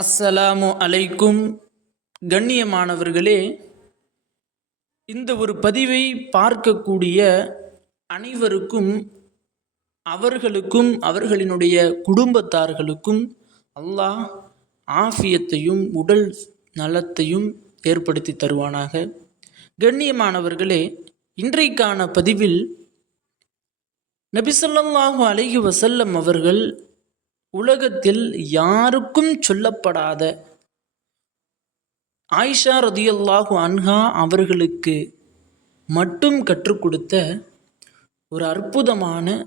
அஸ்ஸலாமு அலைக்கும். கண்ணியமானவர்களே இந்த ஒரு பதிவை பார்க்கக்கூடிய அனைவருக்கும் அவர்களுக்கும் அவர்களினுடைய குடும்பத்தார்களுக்கும் அல்லாஹ் ஆஃபியத்தையும் உடல் நலத்தையும் ஏற்படுத்தி தருவானாக. கண்ணியமானவர்களே இன்றைக்கான பதிவில் நபிசல்லாஹு அலஹி வசல்லம் அவர்கள் உலகத்தில் யாருக்கும் சொல்லப்படாத ஆயிஷா ரதியல்லாஹு அன்ஹா அவர்களுக்கு மட்டும் கற்றுக் கொடுத்த ஒரு அற்புதமான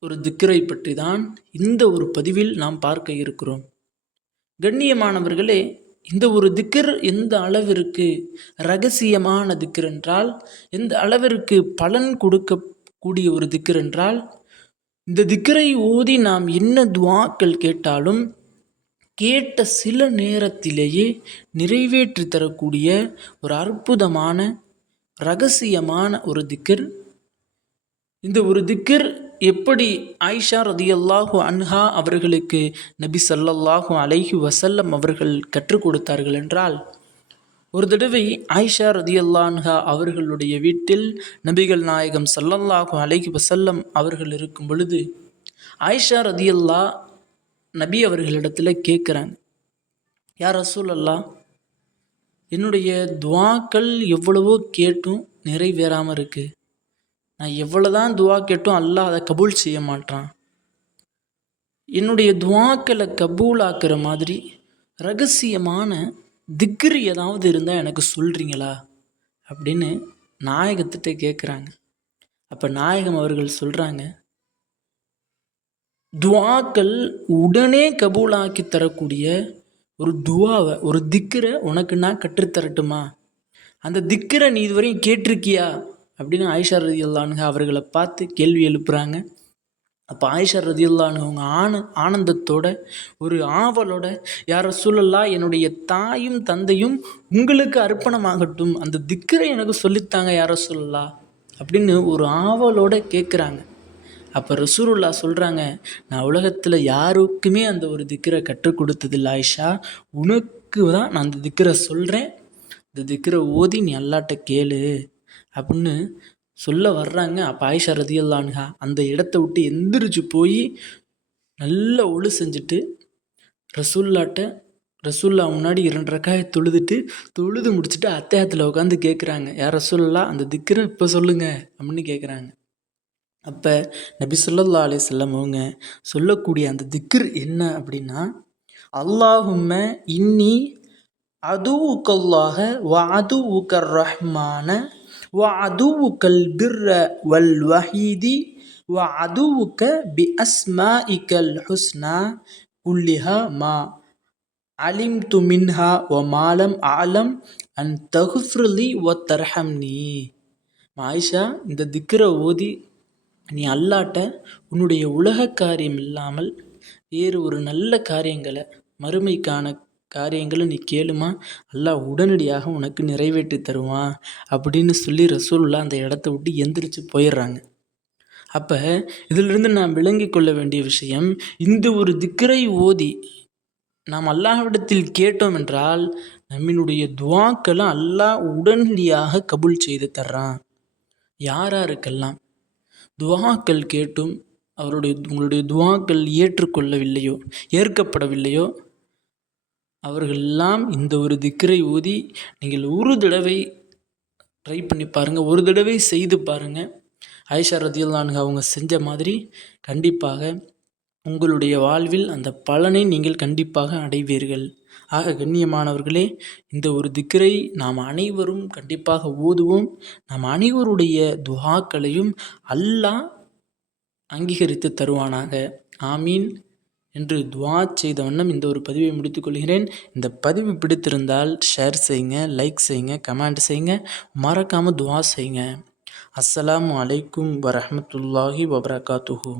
ஒரு திக்கரை பற்றி தான் இந்த ஒரு பதிவில் நாம் பார்க்க இருக்கிறோம். கண்ணியமானவர்களே இந்த ஒரு திக்கர் எந்த அளவிற்கு ரகசியமான திக்கர் என்றால் எந்த அளவிற்கு பலன் கொடுக்கக்கூடிய ஒரு திக்கர் என்றால் இந்த திக்கரை ஓதி நாம் என்ன துவாக்கள் கேட்டாலும் கேட்ட சில நேரத்திலேயே நிறைவேற்றி தரக்கூடிய ஒரு அற்புதமான ரகசியமான ஒரு திக்கர். இந்த ஒரு திக்கர் எப்படி ஆயிஷா ரதியல்லாஹு அன்ஹா அவர்களுக்கு நபி சல்லல்லாஹு அலைஹி வசல்லம் அவர்கள் கற்றுக் கொடுத்தார்கள் என்றால் ஒரு தடவை ஆயிஷா ரதியல்லான்ஹா அவர்களுடைய வீட்டில் நபிகள் நாயகம் சல்லல்லாஹு அலைஹி வசல்லம் அவர்கள் இருக்கும் பொழுது ஆயிஷா ரதியல்லா நபி அவர்களிடத்தில் கேட்குறாங்க யார் ரசூல் அல்லா என்னுடைய துவாக்கள் எவ்வளவோ கேட்டும் நிறைவேறாமல் இருக்குது நான் எவ்வளோதான் துவா கேட்டும் அல்லாஹ் அதை கபூல் செய்ய மாட்டான் என்னுடைய துவாக்களை கபூலாக்குற மாதிரி ரகசியமான திக்ரு ஏதாவது இருந்தால் எனக்கு சொல்கிறீங்களா அப்படின்னு நாயகத்திட்ட கேட்குறாங்க அப்போ நாயகம் அவர்கள் சொல்கிறாங்க துவாக்கள் உடனே கபூலாக்கி தரக்கூடிய ஒரு துவாவை ஒரு திக்கரை உனக்கு நான் கற்றுத்தரட்டுமா அந்த திக்கரை நீ இதுவரையும் கேட்டிருக்கியா? அப்படின்னு ஆயிஷா ரதி அல்லானுங்க அவர்களை பார்த்து கேள்வி எழுப்புறாங்க. அப்போ ஆயிஷா ரதியுல்லான்னு அவங்க ஆன ஆனந்தத்தோட ஒரு ஆவலோட யார சூழல்லா என்னுடைய தாயும் தந்தையும் உங்களுக்கு அர்ப்பணமாகட்டும். அந்த திக்கரை எனக்கு சொல்லித்தாங்க யார சொல்லலா அப்படின்னு ஒரு ஆவலோட கேட்குறாங்க அப்போ ரசூருல்லா சொல்கிறாங்க நான் உலகத்தில் யாருக்குமே அந்த ஒரு திக்கரை கற்றுக் கொடுத்ததில்லை ஆயிஷா. உனக்கு தான் நான் அந்த திக்கரை சொல்கிறேன் இந்த திக்கரை ஓதி நீ அல்லாட்ட கேளு. அப்படின்னு சொல்ல வர்றாங்க. அப்போ ஆயிஷா ரதியல்லான்ஹா அந்த இடத்த விட்டு எந்திரிச்சு போய் நல்ல ஒழு செஞ்சுட்டு ரசூல்லாட்ட ரசூல்லா முன்னாடி இரண்டு ரக்காய தொழுதுட்டு தொழுது முடிச்சுட்டு அத்தியாயத்தில் உட்காந்து கேட்குறாங்க யார் ரசூல்லா அந்த திக்கரை இப்போ சொல்லுங்க அப்படின்னு கேட்குறாங்க அப்போ நபி சொல்லல்லா அலே செல்லம் அவங்க சொல்லக்கூடிய அந்த திக்ர் என்ன அப்படின்னா அல்லாஹும்ம இன்னி அதுவுக்கல்லாக வ ஊக்கர் ரஹ்மான வ அதுவுக்கல் பிற வல் வஹீதி வ அதுவுக்க பி அஸ்மா இக்கல் ஹுஸ்னா உள்ளிஹா மா அலிம் து மின்ஹா ஒ மாலம் ஆலம் அண்ட் தகுஃப்ருலி ஒ தர்ஹம் நீ ஆயிஷா இந்த திக்கிற ஓதி நீ அல்லாட்ட உன்னுடைய உலக காரியம் இல்லாமல் வேறு ஒரு நல்ல காரியங்களை மறுமைக்கான காரியங்களை நீ கேளுமா? அல்லாஹ் உடனடியாக உனக்கு நிறைவேற்றி தருவான் அப்படின்னு சொல்லி ரசூல்லா அந்த இடத்த விட்டு எந்திரிச்சு போயிடுறாங்க. அப்போ இதிலிருந்து நாம் விளங்கி கொள்ள வேண்டிய விஷயம் இந்த ஒரு திக்கரை ஓதி நாம் அல்லாஹ்விடத்தில் கேட்டோம் என்றால் நம்மினுடைய துவாக்களை அல்லாஹ் உடனடியாக கபுல் செய்து தர்றான். யாராருக்கெல்லாம் துவாக்கள் கேட்டும் அவருடைய உங்களுடைய துவாக்கள் ஏற்றுக்கொள்ளவில்லையோ ஏற்கப்படவில்லையோ அவர்களெல்லாம் இந்த ஒரு திக்கரை ஊதி நீங்கள் ஒரு தடவை ட்ரை பண்ணி பாருங்கள் ஒரு தடவை செய்து பாருங்கள் ஆயிஷா ரதியுல்லானுங்க அவங்க செஞ்ச மாதிரி கண்டிப்பாக உங்களுடைய வாழ்வில் அந்த பலனை நீங்கள் கண்டிப்பாக அடைவீர்கள். ஆக கண்ணியமானவர்களே இந்த ஒரு திக்கரை நாம் அனைவரும் கண்டிப்பாக ஓதுவோம் நாம் அனைவருடைய துஹாக்களையும் அல்லாஹ் அங்கீகரித்து தருவானாக. ஆமீன். என்று துவா செய்த வண்ணம் இந்த ஒரு பதிவை முடித்துக்கொள்கிறேன் இந்த பதிவு பிடித்திருந்தால் ஷேர் செய்யுங்க லைக் செய்யுங்க கமெண்ட் செய்யுங்க. மறக்காமல் துவா செய்யுங்க. அஸ்ஸலாம் அலைக்கும் வரமத்துல்லாஹி வபரகாத்துஹூ.